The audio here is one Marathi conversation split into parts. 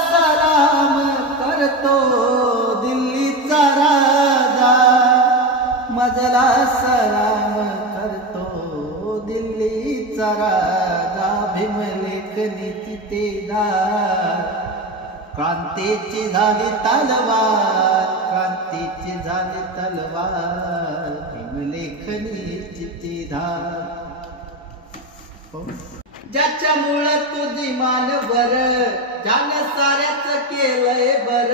सलाम करतो दिल्लीचा राजा, मजला सलाम करतो दिल्लीचा राजा. भीमलेखनीची तेदार, क्रांतीची झाली तलवार, क्रांतीची झाली तलवार, भीमलेखनीची तेदार. ज्याच्यामुळं तुझी मानवर, ज्यानं साऱ्याच केलंय बर.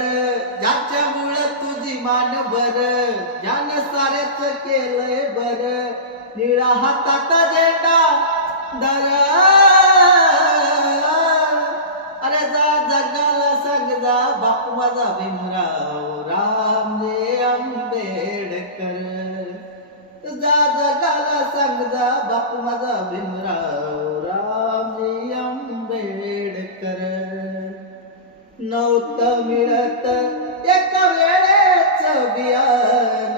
ज्याच्यामुळं तुझी मानवर, ज्यानं साऱ्याच केलंय बर. निळा हाताचा झेंडा धर, अरे जा जगाला सांग जा बापू माझा भीमराव रामजी आंबेडकर. जा जगाला सांग जा बापू माझा भीमराव रामजी आंबेडकर. नव्हतं मिळत एका वेळेच बियान,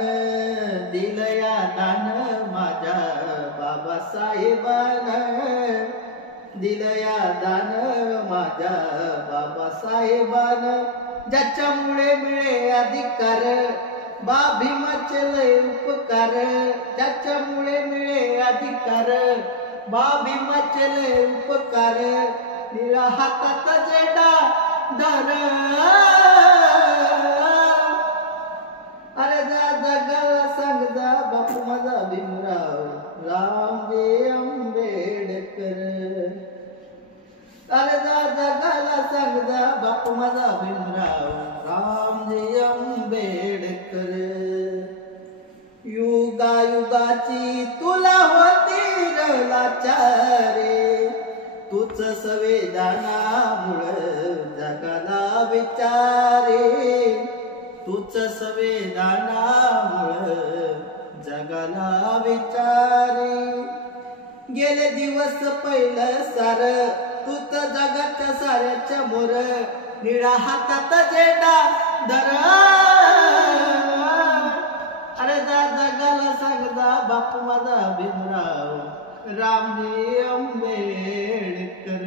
दिलं या दान माझ्या बाबासाहेबानं. दिलं या दान माझ्या बाबासाहेबानं. ज्याच्यामुळे मिळे अधिकार, बा भीमाचे लय उपकार. ज्याच्यामुळे मिळे अधिकार, बा भीमाचे लय उपकार. निळा हातात झेंडा धर, अरे जा जगाला सांग जा बापू माझा भीमराव रामजी आंबेडकर. अरे जा जगाला सांग जा बापू माझा भीमराव रामजी आंबेडकर. युगायुगाची तुला होती लाचारे, तूच संवेदनामुळं जगाला विचारे. तूच संवेदनामुळं जगाला विचारे. गेले दिवस पहिलं सार, तूच जगाच्या साऱ्याच्या मोर. निळा हातात झेंडा धर, अरे जा जगाला सांग जा बापू माझा भीमराव रामजी आंबेडकर.